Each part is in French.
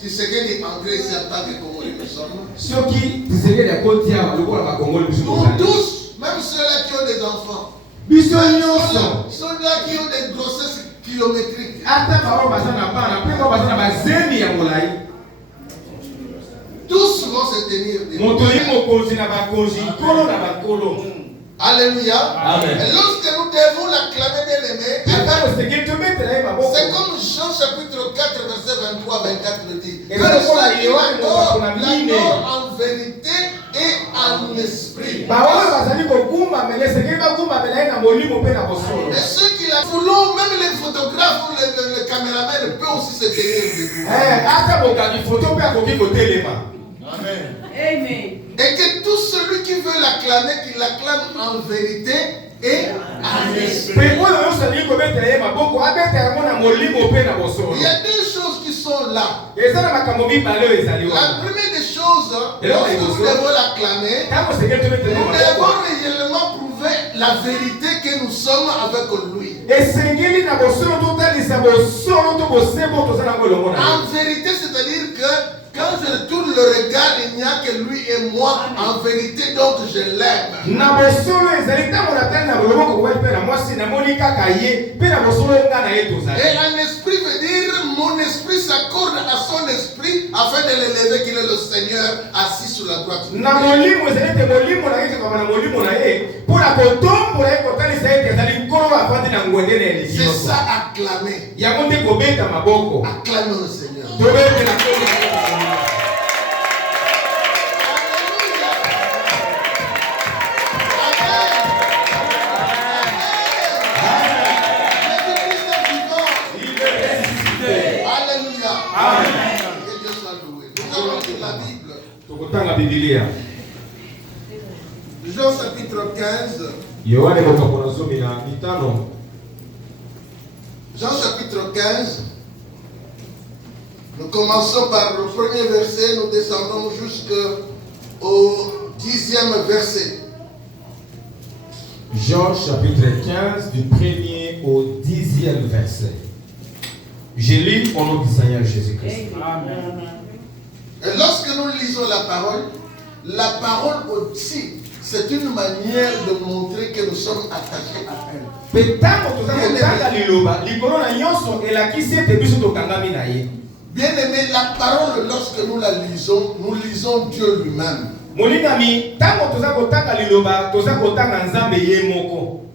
Tu sais que les Anglais ici en tant que Congolais nous sommes. Nous tous, même ceux-là qui ont des enfants. Ceux-là qui ont des grossesses kilométriques. Tous vont se tenir. Alléluia. Amen. Et lorsque nous devons l'acclamer, bien-aimé, c'est comme Jean chapitre 4, verset 23-24 le dit. Que l'adore en vérité et en esprit. Et ceux qui la voulons, même les photographes ou les caméramans peuvent aussi se tenir debout. Amen. Amen. Et que tout celui qui veut l'acclamer, qu'il l'acclame en vérité et en esprit. Il y a deux choses qui sont là. La première des choses, lorsque nous devons l'acclamer, nous devons réellement prouver la vérité que nous sommes avec lui. En vérité, c'est-à-dire que quand je tourne le regard, il n'y a que lui et moi. En vérité, donc je l'aime. Et un esprit veut dire, mon esprit s'accorde à son esprit afin de l'élever qu'il est le Seigneur assis sur la droite. C'est ça, acclamer. Acclamer le Seigneur. Jean chapitre 15. Jean chapitre 15. Nous commençons par le premier verset, nous descendons jusqu'au 10e verset. Jean chapitre 15, du 1er au 10e verset. Je lis au nom du Seigneur Jésus-Christ. Amen. Et lorsque nous lisons la parole aussi, c'est une manière de montrer que nous sommes attachés à elle. Bien aimé, la parole, lorsque nous la lisons, nous lisons Dieu lui-même.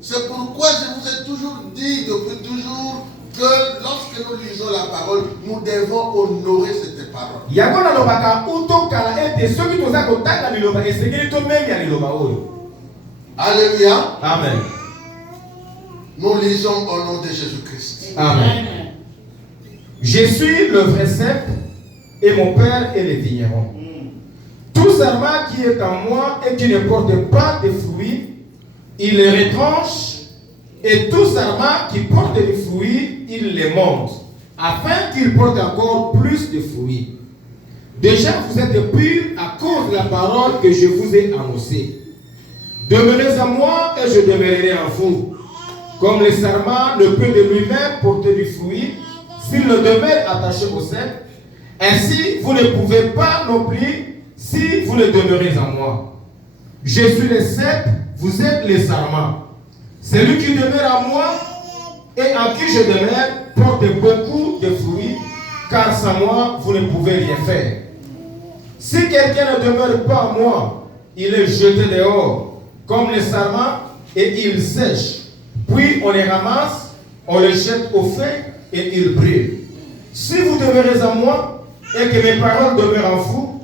C'est pourquoi je vous ai toujours dit depuis toujours que lorsque nous lisons la parole, nous devons honorer cette parole. Alléluia. Amen. Nous lisons au nom de Jésus-Christ. Amen. Je suis le vrai cep et mon père est le vigneron. Tout sarment qui est en moi et qui ne porte pas de fruits, il les retranche. Et tout sarment qui porte des fruits, il les monte, afin qu'il porte encore plus de fruits. Déjà, vous êtes purs à cause de la parole que je vous ai annoncée. Demeurez en moi et je demeurerai en vous. Comme le sarment ne peut de lui-même porter du fruit, s'il ne demeure attaché au cep, ainsi vous ne pouvez pas non plus si vous ne demeurez en moi. Je suis le cep, vous êtes les sarments. Celui qui demeure en moi et en qui je demeure porte beaucoup de fruits, car sans moi, vous ne pouvez rien faire. Si quelqu'un ne demeure pas en moi, il est jeté dehors, comme les sarments, et il sèche. Puis on les ramasse, on les jette au feu, et ils brûlent. Si vous demeurez en moi, et que mes paroles demeurent en vous,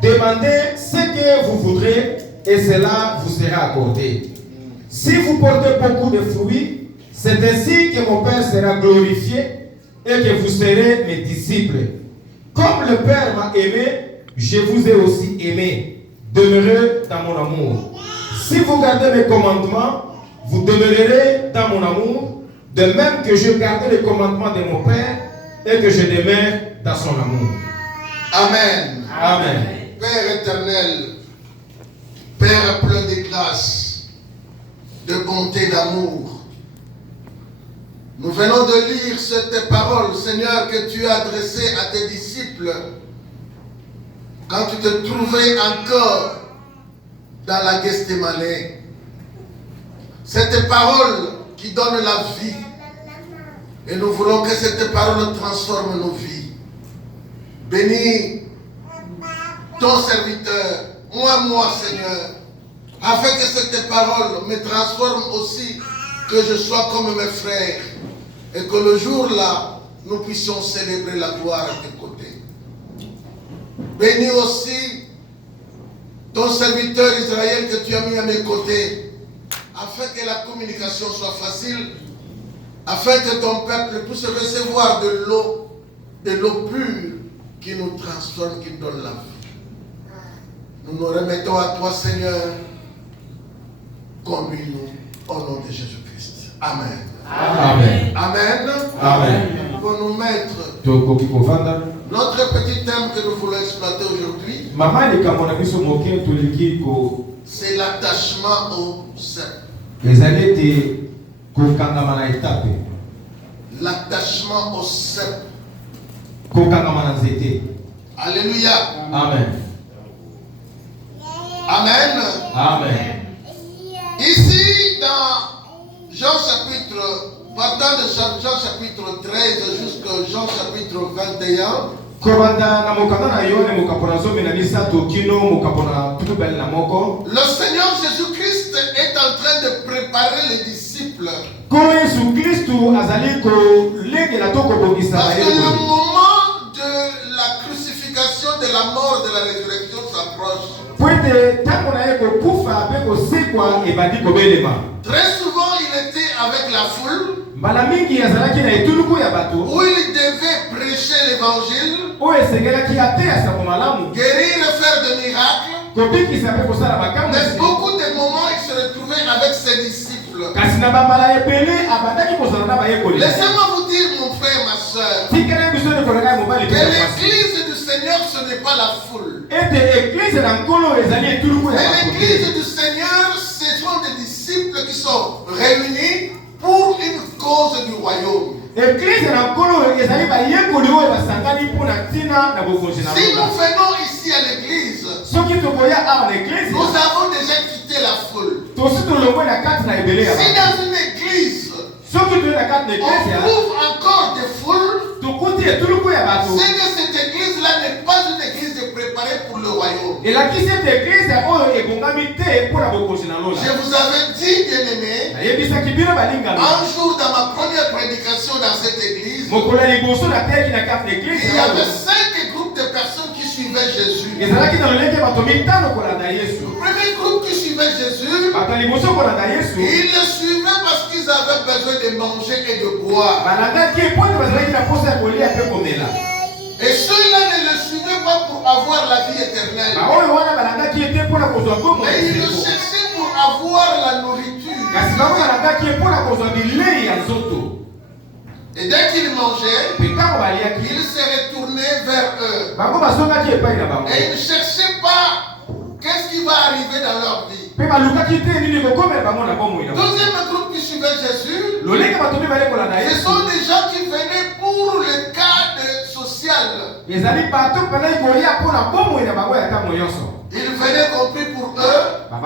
demandez ce que vous voudrez, et cela vous sera accordé. Si vous portez beaucoup de fruits, c'est ainsi que mon Père sera glorifié et que vous serez mes disciples. Comme le Père m'a aimé, je vous ai aussi aimé. Demeurez dans mon amour. Si vous gardez mes commandements, vous demeurerez dans mon amour, de même que je garde les commandements de mon Père et que je demeure dans son amour. Amen. Amen. Père éternel, Père plein de grâce, de bonté, d'amour, Nous venons de lire cette parole, Seigneur, que tu as adressée à tes disciples quand tu te trouvais encore dans la Gethsémane. Cette parole qui donne la vie. Et nous voulons que cette parole transforme nos vies. Bénis ton serviteur, moi, Seigneur, afin que cette parole me transforme aussi, que je sois comme mes frères, et que le jour-là, nous puissions célébrer la gloire à tes côtés. Bénis aussi ton serviteur Israël que tu as mis à mes côtés, afin que la communication soit facile, afin que ton peuple puisse recevoir de l'eau pure qui nous transforme, qui nous donne la vie. Nous nous remettons à toi, Seigneur. Conduis-nous au nom de Jésus-Christ. Amen. Amen. Amen. Amen. Pour nous mettre notre petit thème que nous voulons exploiter aujourd'hui, c'est l'attachement au cep. L'attachement au cep. Alléluia. Amen. Amen. Amen. Ici, dans Jean chapitre, partant de Jean chapitre 13 jusqu'à Jean chapitre 21, le Seigneur Jésus-Christ est en train de préparer les disciples. Parce que le moment de la crucifixion, de la mort, de la résurrection s'approche. Très souvent, il était avec la foule où il devait prêcher l'évangile, guérir et faire des miracles. Mais beaucoup de moments, il se retrouvait avec ses disciples. Laissez-moi vous dire, mon frère, ma soeur, que l'église du Seigneur, ce n'est pas la foule. Mais l'église du Seigneur, ce sont des disciples qui sont réunis pour une cause du royaume. Si nous venons ici à l'église, nous avons déjà quitté la foule. Si dans une église, on trouve encore des foules, c'est que cette église-là n'est pas une église préparée pour le royaume. Je vous avais dit, bien-aimés, un jour dans ma première prédication dans cette église, il y avait 5 groupes de personnes qui suivaient Jésus. Le premier groupe qui suivait Jésus, ils le suivaient parce qu'ils avaient besoin de manger et de boire. Et ceux-là ne le suivaient pas pour avoir la vie éternelle. Mais ils le cherchaient pour avoir la nourriture. Et dès qu'ils mangeaient, ils se retournaient vers eux. Et ils ne cherchaient pas qu'est-ce qui va arriver dans leur vie. Deuxième groupe qui suivait Jésus, ce sont des gens qui venaient pour le cadre social. Ils venaient compris pour eux, parce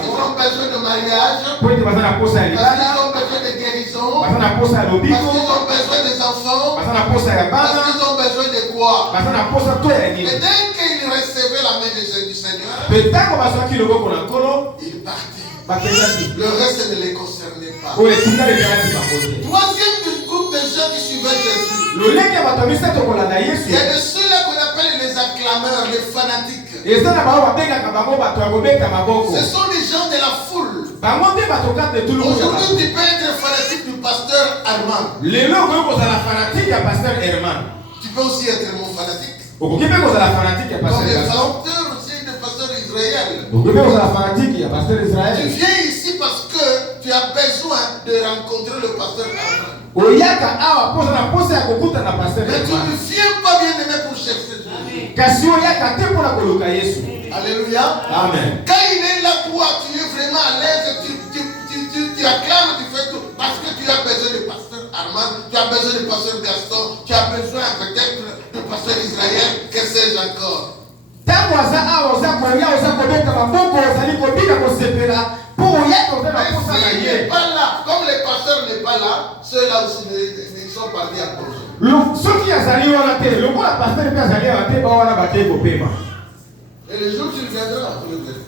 qu'ils ont besoin de mariage, parce qu'ils ont besoin de guérison, parce qu'ils ont besoin des enfants, parce qu'ils ont besoin de quoi. Et dès qu'ils recevaient la main du Seigneur, ils partaient. Le reste ne les concernait pas. Troisième groupe de gens qui suivaient Jésus, il y a de ceux-là qu'on appelle les acclameurs, les fanatiques. Ce sont des gens de la foule. Aujourd'hui, tu peux être fanatique du pasteur Armand. Tu peux aussi être mon fanatique. Comme les auteurs aussi de pasteur Israël. Tu viens ici parce que tu as besoin de rencontrer le pasteur Armand. Mais tu ne viens pas bien aimé pour chercher Jésus. Alléluia. Amen. Quand il est là, toi, tu es vraiment à l'aise, tu acclames, tu fais tout parce que tu as besoin as besoin de pasteur Gaston, tu as besoin peut-être de pasteur Israël, que sais-je encore. Mais s'il n'est pas là, comme les pasteurs n'est pas là, ceux-là aussi ils sont partis à cause. Et le jour où tu viendras, vous le verrez.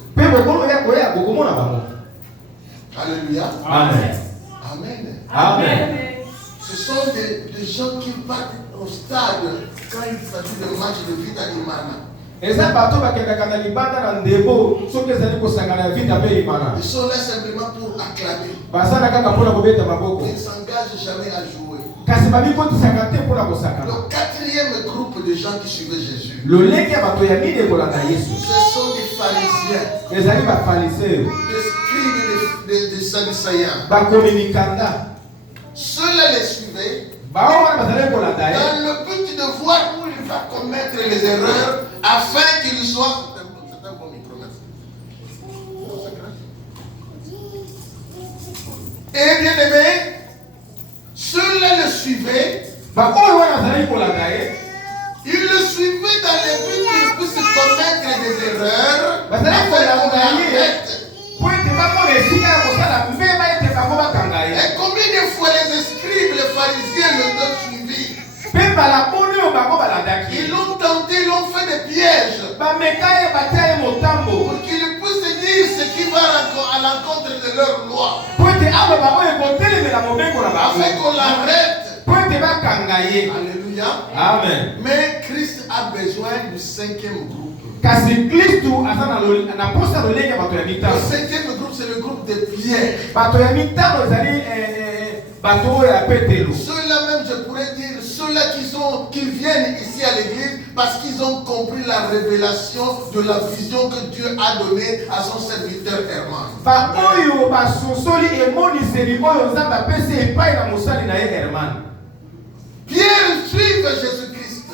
Alléluia. Amen. Amen. Amen. Ce sont des gens qui partent au stade quand il s'agit de match de vie d'Animana. Ils sont là simplement pour acclamer. Ils ne s'engagent jamais à jouer. Le quatrième groupe de gens qui suivaient Jésus, ce sont des pharisiens, des scribes et des sadducéens. Ceux-là les suivaient dans le but de voir où il va commettre les erreurs afin qu'il soit. C'est un bon micro, merci. Et bien aimé, ceux-là le suivaient. Ils le suivaient dans le but qu'il puisse commettre des erreurs afin qu'on l'arrête. Et combien de fois les scribes, les pharisiens le ont suivi? Ils l'ont tenté, ils l'ont fait des pièges pour qu'ils puissent dire ce qui va à l'encontre de leur loi, afin qu'on l'arrête. Alléluia. Amen. Mais Christ a besoin du cinquième groupe. Le cinquième groupe, c'est le groupe de Pierre. Ceux-là même, je pourrais dire, ceux-là qui viennent ici à l'église parce qu'ils ont compris la révélation de la vision que Dieu a donnée à son serviteur Herman. Pierre suivent Jésus-Christ.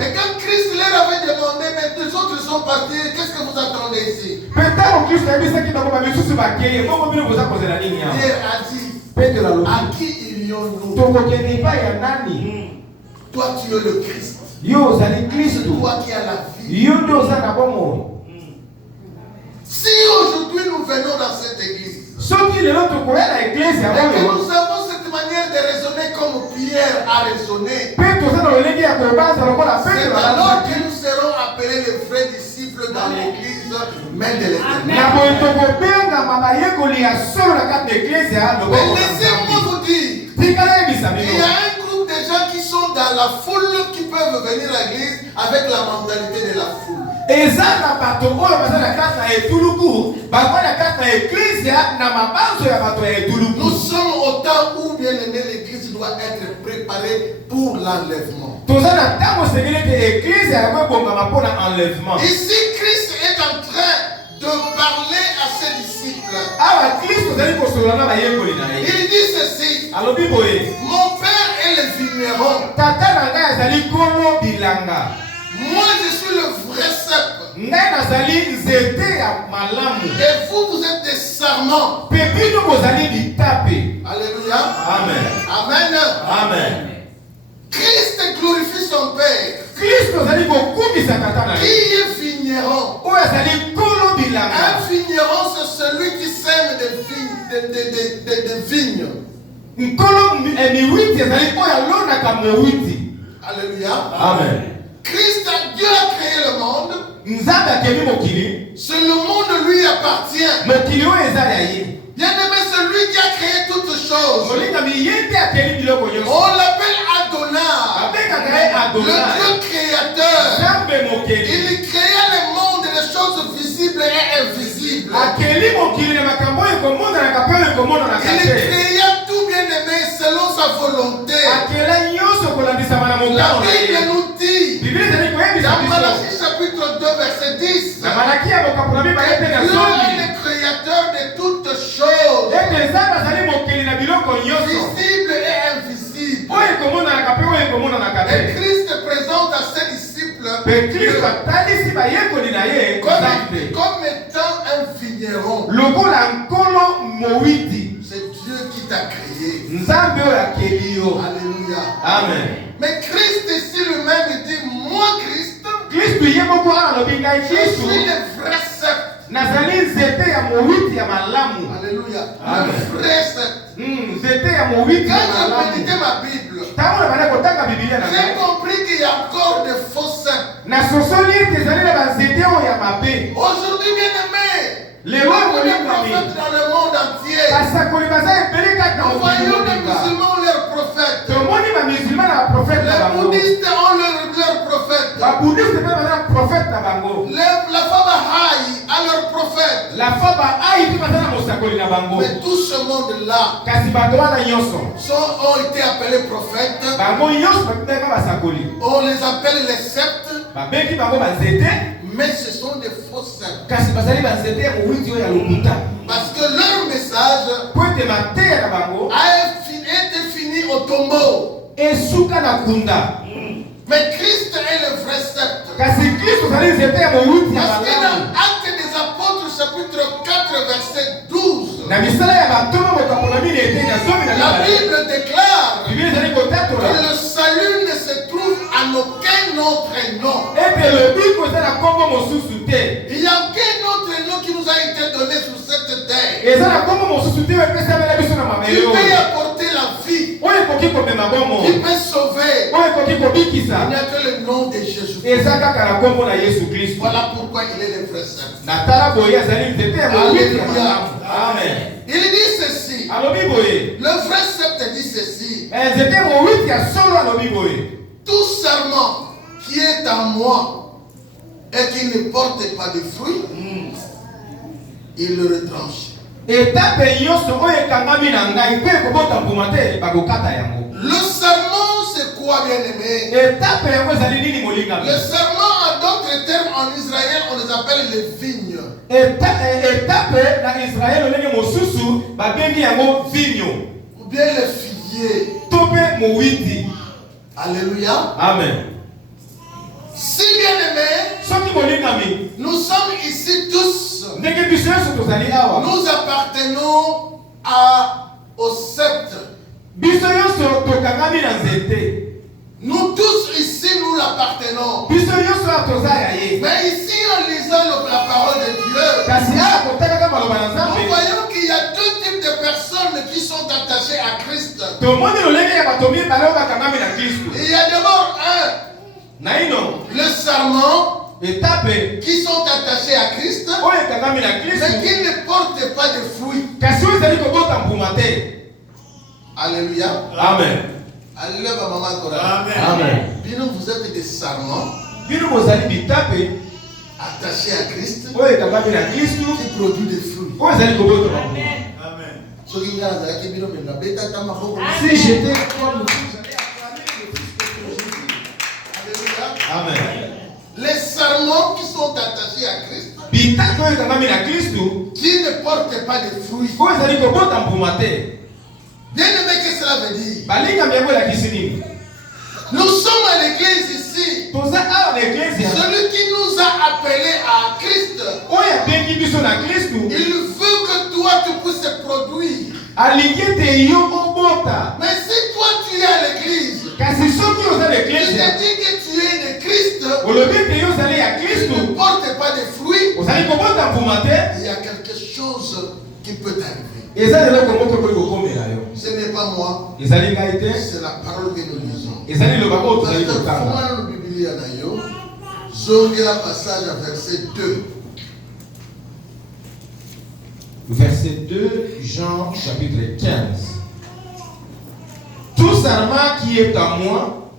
Et quand Christ leur avait demandé, mais les autres sont partis, qu'est-ce que vous attendez ici? Pierre a dit, à qui irions-nous? Toi tu es le Christ. C'est toi qui as la vie. Si aujourd'hui nous venons dans cette église, et que nous avons cette manière de raisonner comme Pierre a raisonné, c'est alors que nous serons appelés les vrais disciples dans l'église, mais de l'éternel. Mais laissez-moi vous dire, il y a un groupe de gens qui sont dans la foule qui peuvent venir à l'église avec la mentalité de la foule. Nous sommes au temps où, bien aimé, l'église doit être préparée pour l'enlèvement. Ici, Christ est en train de parler à ses disciples. Il dit ceci: mon père est le vigneron. Moi je suis le vrai cep. Et vous êtes des sarments. Alléluia. Amen. Amen. Amen. Christ glorifie son Père. Qui est vigneron? Un vigneron, c'est celui qui sème des vignes. Alléluia. Amen. Dieu a créé le monde. C'est le monde lui appartient. Bien aimé, c'est lui qui a créé toutes choses. On l'appelle Adonai, le Dieu créateur. Il créa le monde, les choses visibles et invisibles. Il créa tout, bien aimé, selon sa volonté. La Bible nous dit, dans Malachie chapitre 2 verset 10, Dieu est le créateur de toutes choses, visibles et invisibles. Et Christ présente à ses disciples comme étant un vigneron. C'est Dieu qui t'a créé. Alléluia. Amen. Mais Christ ici lui-même dit, moi Christ, je suis le vrai sceptre. Alléluia. Le vrai sceptre. Quand je méditais ma Bible, j'ai compris qu'il y a encore de faux sceptres. Aujourd'hui, bien aimé, les prophètes dans le monde entier, nous voyons des musulmans leurs prophètes, les bouddhistes ont leurs prophètes, la femme Haï a leur prophète. Mais tout ce monde-là ont été appelés prophètes. On les appelle les sceptres. Mais ce sont des faux sceptres. Parce que leur message a été fini au tombeau. Mais Christ est le vrai sceptre. Parce que dans Actes des Apôtres, chapitre 4, verset 12, la Bible déclare que le salut ne se trouve en aucun autre nom. Il n'y a aucun autre nom qui nous a été donné sur cette terre. Il peut y apporter la vie. Il peut sauver. Il n'y a que le nom de Jésus. Voilà pourquoi il est le vrai sceptre. Amen. Il dit ceci. Le vrai sceptre dit ceci. Tout serment qui est en moi et qui ne porte pas de fruits, il le retranche. Le serment, c'est quoi, bien aimé? Le serment, en d'autres termes, en Israël, on les appelle les vignes. Ou bien les figuiers. Alléluia. Amen. Si bien aimé, nous sommes ici tous. Nous appartenons au sceptre. Nous tous ici, nous l'appartenons. Mais ici, en lisant la parole de Dieu, nous voyons qu'il y a deux types de personnes qui sont attachées à Christ. Il y a d'abord le serment qui sont attachés à Christ, mais qui ne portent pas de fruits. Alléluia. Amen. Alléluia, maman Cora. Amen. Bino, vous êtes des serments attachés à Christ qui produisent des fruits. Amen. Si j'étais comme Amen. Les serments qui sont attachés à Christ, qui ne portent pas de fruits. Bien aimé, qu'est-ce que cela veut dire? Nous sommes à l'église ici. Celui qui nous a appelés à Christ, il veut que toi tu puisses produire. Mais si toi tu es à l'église, il te dit que tu es de Christ, tu ne portes pas de fruits, il y a quelque chose qui peut t'arriver. Ce n'est pas moi, c'est la parole que nous lisons. Zonge la passage à verset 2. Verset 2, Jean chapitre 15. Tout serment qui est à moi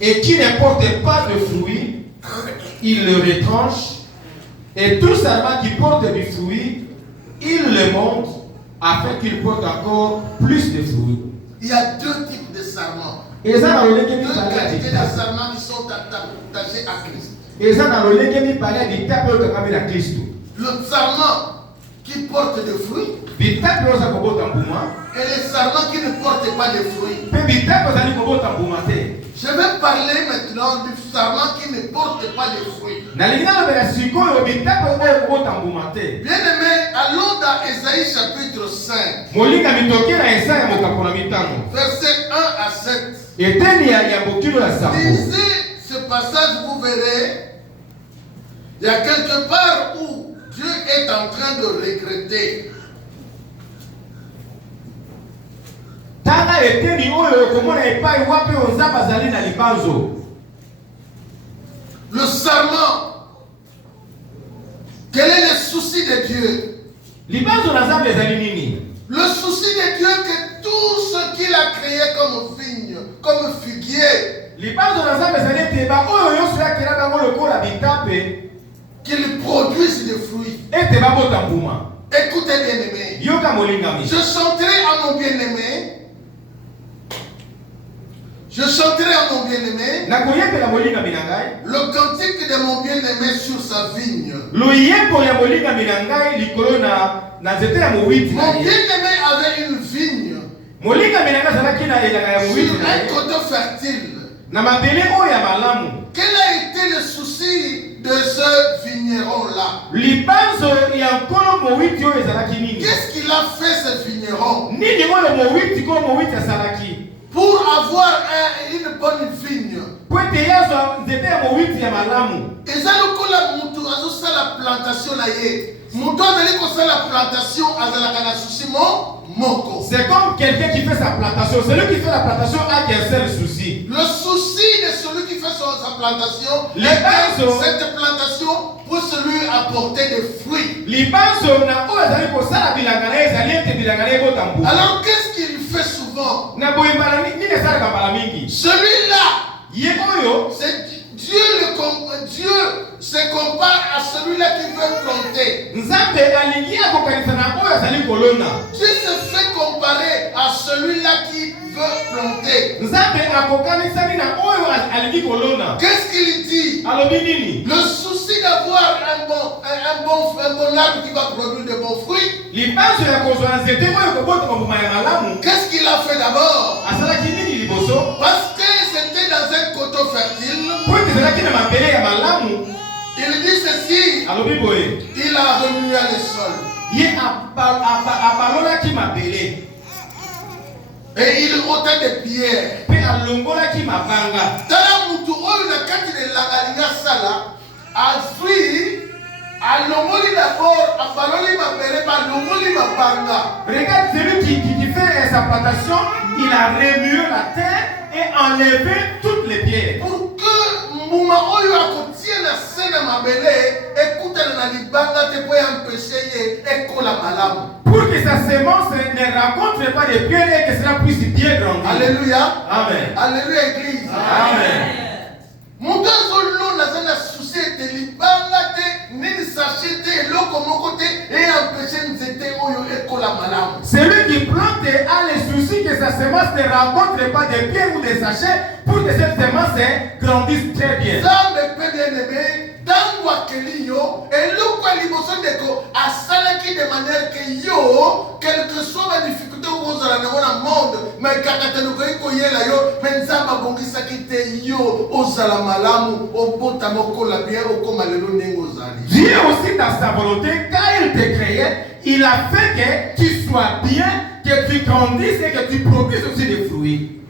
et qui ne porte pas de fruits, il le retranche. Et tout serment qui porte du fruit, il le monte afin qu'il porte encore plus de fruits. Il y a deux types de serments. Deux qualités de serments qui sont attachés à Christ. Le serment qui porte des fruits et les serments qui ne portent pas de fruits. Je vais parler maintenant du sarment qui ne porte pas de fruits. Bien-aimé, allons dans Ésaïe chapitre 5. Verset 1 à 7. Lisez ce passage, vous verrez. Il y a quelque part où Dieu est en train de regretter. Le serment. Quel est le souci de Dieu? Le souci de Dieu que tout ce qu'il a créé comme vigne, comme figuier, qu'il produise des fruits. Écoutez bien aimé. Je chanterai à mon bien-aimé. Je chanterai à mon bien-aimé le cantique de mon bien-aimé sur sa vigne. Mon bien-aimé avait une vigne sur un côté fertile. Quel a été le souci de ce vigneron-là? Qu'est-ce qu'il a fait ce vigneron? Pour avoir une bonne vigne. La plantation c'est comme quelqu'un qui fait sa plantation. Celui qui fait la plantation a qu'un seul souci. Le souci de celui qui fait sa plantation, cette plantation puisse lui apporter des fruits. Alors qu'est-ce qu'il fait souvent? Celui-là, c'est Dieu se compare à celui-là qui veut planter. Dieu se fait comparer à celui-là qui veut planter. Qu'est-ce qu'il dit? Le souci d'avoir un bon arbre qui va produire de bons fruits. Qu'est-ce qu'il a fait d'abord? Parce que c'était dans un coteau fertile. Il dit ceci. Il a remué le sol. Et il ôtait des pierres. Regarde, celui qui fait sa plantation, il a remué la terre et enlevé toutes les pierres. Pour que pour que sa semence ne rencontre pas de pierres et que cela puisse bien grandir. Alléluia. Amen. Alléluia, église. Amen. Celui qui plante a le souci que sa semence ne rencontre pas de pierres ou de sachets pour que cette semence grandisse très bien. De manière que quelle que soit la difficulté où vous allez dans le monde, mais quand vous Dieu aussi dans sa volonté, quand il te créait, il a fait que tu sois bien, que tu grandisses et que tu produises aussi des fruits.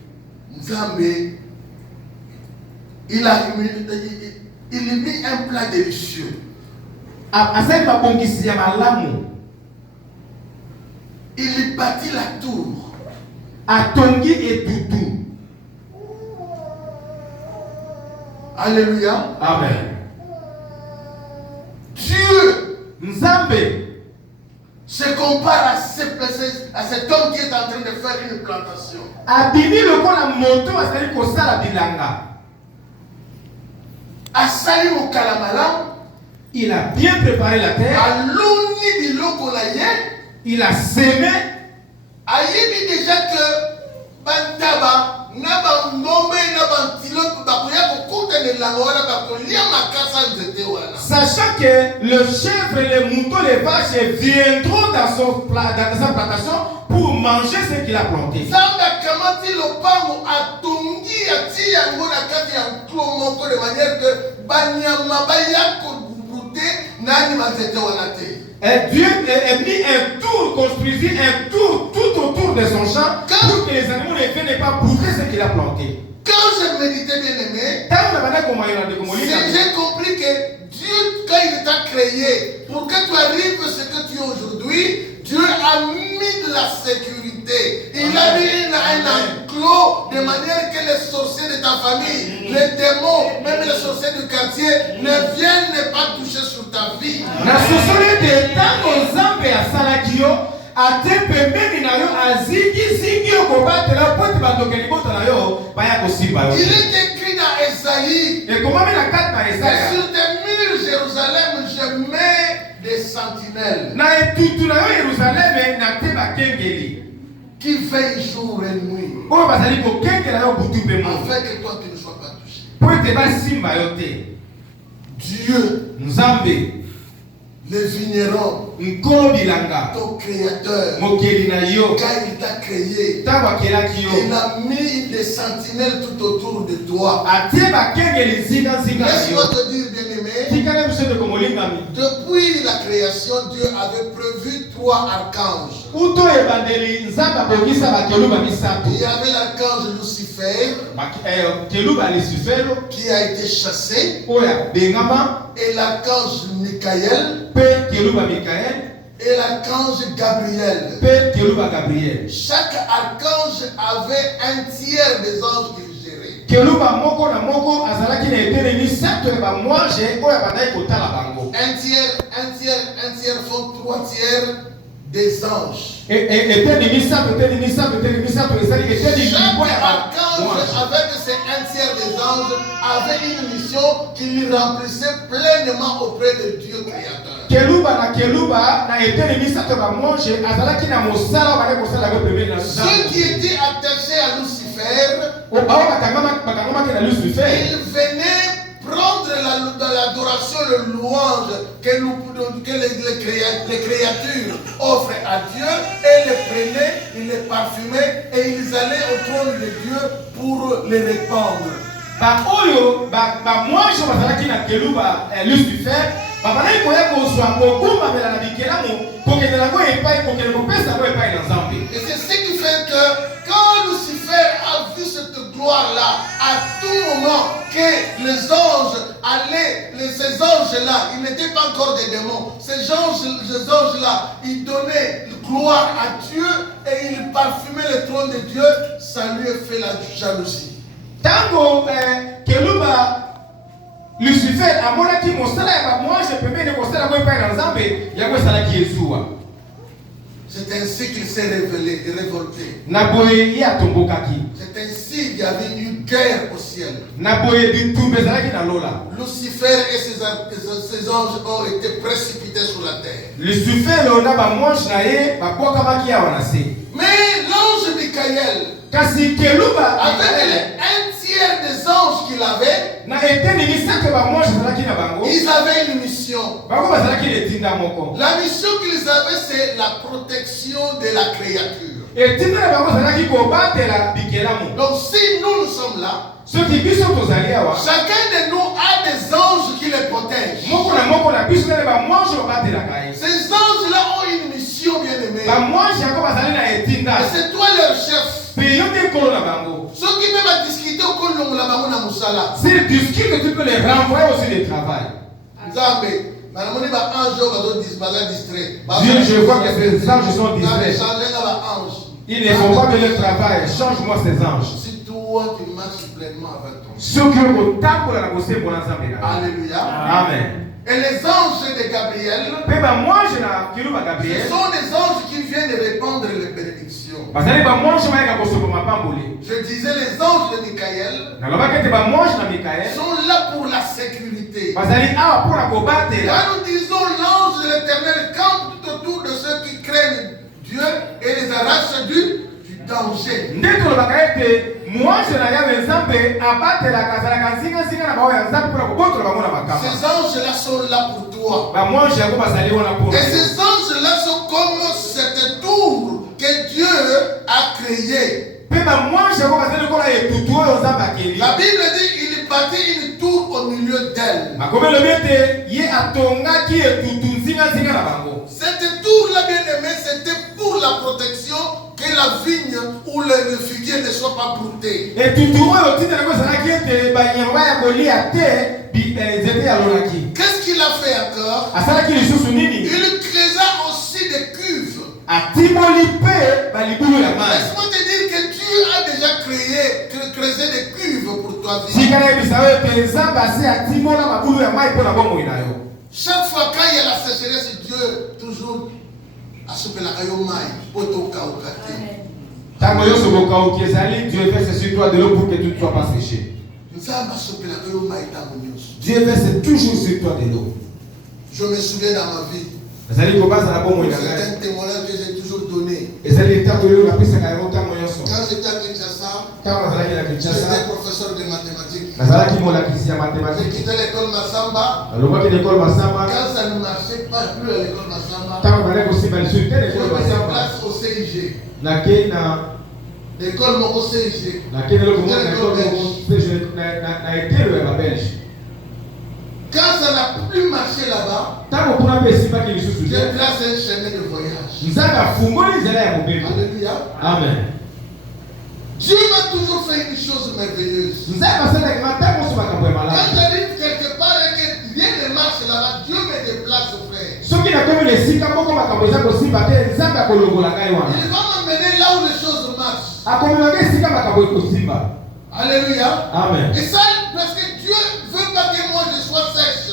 Il a mis un plat délicieux. Il bâtit la tour. Atongi et Doudou. Alléluia. Amen. Dieu Nzambe se compare à cet homme qui est en train de faire une plantation. Abimi le la moto asali kosala bilanga. Asali mo kalamala. Il a bien préparé la terre. Il a semé. Il déjà que Bantaba, sachant que le chèvre, les moutons, les vaches viendront dans sa plantation pour manger ce qu'il a planté. ati yango na kati ya enclos moko de manière que banyama baya kobuté nani mazete wana te. Et Dieu a mis un tour, construisit un tour tout autour de son champ pour que les animaux ne viennent pas bouffer ce qu'il a planté. Quand je méditais, bien aimé, j'ai compris que Dieu, quand il t'a créé, pour que tu arrives à ce que tu es aujourd'hui, Dieu a mis de la sécurité. Il a mis un enclos de manière que les sorciers de ta famille, les démons, même les sorciers du quartier ne viennent pas toucher sur ta vie. Ate pembeni na yo aziki zingi okobatela poti batokeli bota na yo baya kosimba yo. Il est écrit dans Esaïe. Et comment na kati na Esaïe? Sur tes murs Jérusalem je mets des sentinelles. Na etutu na yo Yerusalem na te bakengeli. Qui veillent jour et nuit. Oyo bazali kokengela yo butu pe mo. Afin que toi tu ne sois pas touché. Po ete basimba yo te. Dieu. Nzambe. Le vigneron, ton créateur, quand il t'a créé, il a mis des sentinelles tout autour de toi. Laisse-moi te dire, bien-aimé, depuis la création, Dieu avait prévu 3 archanges. Il y avait l'archange Lucifer qui a été chassé, et l'archange Michael et l'archange Gabriel. Chaque archange avait un tiers des anges qu'il gérait. Un tiers font 3 tiers des anges. Chaque archange avec ses 1 tiers des anges avait une mission qu'il remplissait pleinement auprès de Dieu créateur. Ceux qui étaient attachés à Lucifer, ils venaient prendre l'adoration, le louange que les créatures offrent à Dieu, et les prenaient, ils les parfumaient et ils allaient au trône de Dieu pour les répandre. Et c'est ce qui fait que quand Lucifer a vu cette gloire-là, à tout moment que les anges allaient, ces anges-là, ils n'étaient pas encore des démons, ces anges-là, ils donnaient gloire à Dieu et ils parfumaient le trône de Dieu, ça lui a fait la jalousie. Tango Keluba Lucifer amonaki mosala ya bamwange pembeni kosala ko epai na Nzambe yango esalaki Yeshua. C'est ainsi qu'il s'est révélé et révolté. Naboye ya tombokaki. C'est ainsi qu'il y avait une guerre au ciel. Naboye bitumbe ezalaki na lola. Lucifer et ses anges ont été précipités sur la terre. Lucifer na bamwange na ye babokamaki ya wana se. Mais l'ange Michael, kasi Keluba avec un tiers des anges qu'il avait, na eteni misaka bamwange ezalaki na bango, ils avaient une mission. bango bazalaki letinda moko. La mission qu'ils avaient, c'est la protection de la créature. Etinda na bango ezalaki kobatela bikelamu. Donc si nous sommes là, soki biso tozali awa, chacun de nous a des anges qui les protègent. Moko na biso na bamwange babatelaka ye. Ces anges-là ont une mission, bien-aimée. Bamwange yango bazali na etinda. Et c'est toi leur chef. Ceux qui peuvent discuter au col de la bango na musala. S'ils discutent, tu peux les renvoyer aussi du travail. Nzambe, madame ba ange va distrait. Dieu, je vois que ces anges sont distraits. Ils ne font pas bien leur travail. Change-moi ces anges. Si toi tu marches pleinement avec toi. Alléluia. Amen. Et les anges de Gabriel, ce sont des anges qui viennent répandre les bénédictions. Je disais les anges de Michael sont là pour la sécurité. Quand nous disons l'ange de l'Éternel campe tout autour de ceux qui craignent Dieu et les arrache du danger. Ces anges-là sont là pour toi. Et ces anges-là sont comme cette tour que Dieu a créée. La Bible dit il bâtit une tour au milieu d'elle. Cette tour-là, bien aimé, c'était pour la protection que la vigne ou le figuier ne soit pas brouté. Qu'est-ce qu'il a fait encore? Il créa aussi des cuves. Laisse-moi te dire que Dieu a déjà créé des cuves pour toi. Chaque fois quand il y a la sécheresse, Dieu toujours a ce que la Dieu verse sur toi de l'eau pour que tu ne sois pas séché. Dieu verse toujours sur toi de l'eau. Je me souviens dans ma vie. C'est un témoignage que j'ai toujours donné. Quand j'étais à Kinshasa, j'étais professeur de mathématiques. J'ai quitté l'école Massamba. Quand ça ne marchait pas plus à l'école Massamba, je me place au CIG. L'école Moko CIG. Quand ça n'a plus marché là-bas, j'ai placé un chemin de voyage. Alléluia. Amen. Dieu m'a toujours fait une chose merveilleuse. Quand j'arrive quelque part et que rien ne marche là-bas, Dieu me déplace, frère. Il va m'amener là où les choses marchent. Alléluia. Amen. Et ça, parce que Dieu ne veut pas que moi je sois sèche.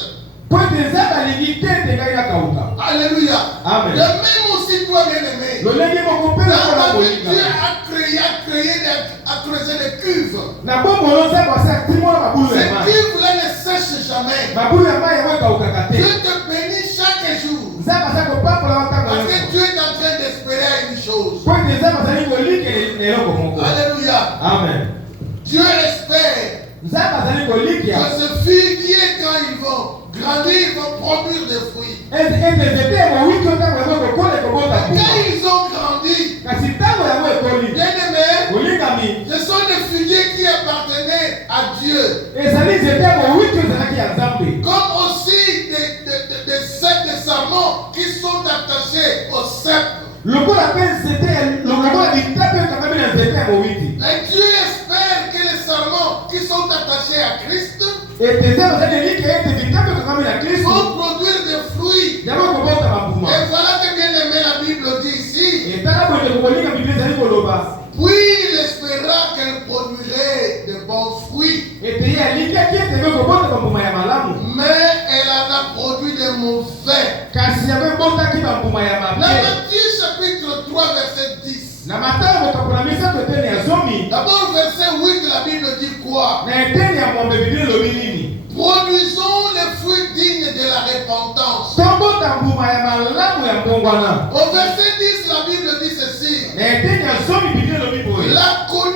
Alléluia. Amen. De même aussi toi, bien-aimé. Dans ma vie, Dieu a creusé des cuves. Ces cuves-là ne sèchent jamais. Dieu te bénit chaque jour. Parce que Dieu est en train d'espérer à une chose. Alléluia. Amen. Dieu espère que ces figuiers, quand ils vont grandir, ils vont produire des fruits. Quand ils ont grandi, bien-aimés, ce sont des figuiers qui appartenaient à Dieu. Comme aussi des sarments qui sont attachés au cèpe. Et Dieu espère que les sarments qui sont attachés à Christ vont produire des fruits. Et voilà que bien aimé la Bible dit ici. Puis il espéra qu'elle produirait de bons fruits. Mais elle en a produit de mauvais. Dans Matthieu chapitre 3 verset 10. D'abord verset 8, la Bible dit quoi? Produisons les fruits dignes de la repentance. Au verset 10, la Bible dit ceci. La